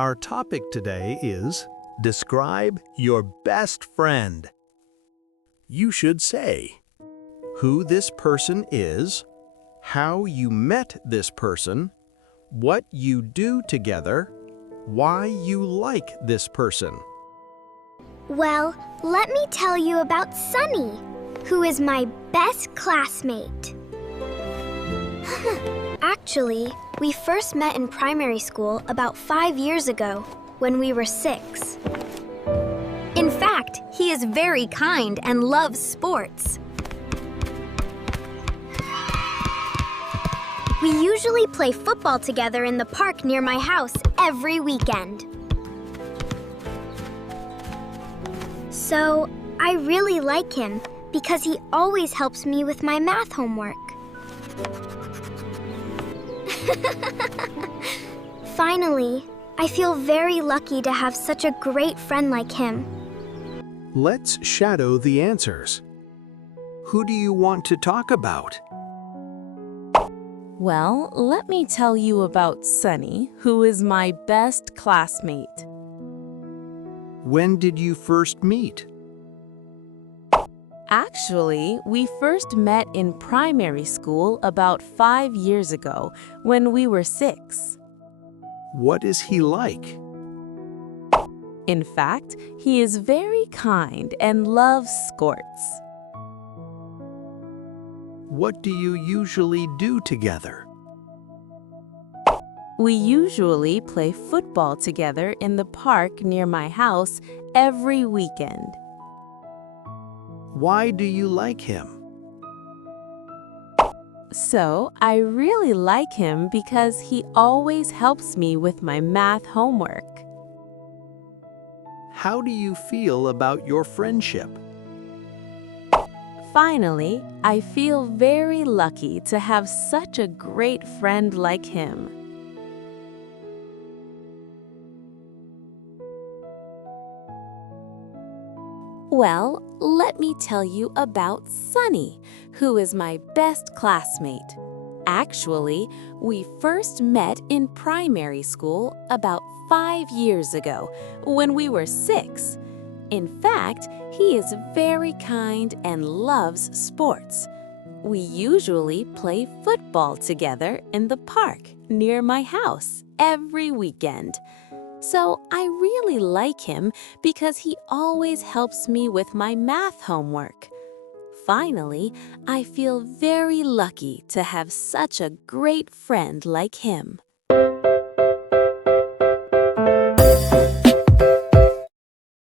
Our topic today is describe your best friend. You should say who this person is, how you met this person, what you do together, why you like this person. Well, let me tell you about Sunny, who is my best classmate. Actually, we first met in primary school about 5 years ago, when we were 6. In fact, he is very kind and loves sports. We usually play football together in the park near my house every weekend. So, I really like him because he always helps me with my math homework. Finally, I feel very lucky to have such a great friend like him. Let's shadow the answers. Who do you want to talk about? Well, let me tell you about Sunny, who is my best classmate. When did you first meet? Actually, we first met in primary school about 5 years ago when we were 6. What is he like? In fact, he is very kind and loves sports. What do you usually do together? We usually play football together in the park near my house every weekend. Why do you like him? So, I really like him because he always helps me with my math homework. How do you feel about your friendship? Finally, I feel very lucky to have such a great friend like him. Well, let me tell you about Sunny, who is my best classmate. Actually, we first met in primary school about 5 years ago when we were 6. In fact, he is very kind and loves sports. We usually play football together in the park near my house every weekend. So I really like him because he always helps me with my math homework. Finally, I feel very lucky to have such a great friend like him.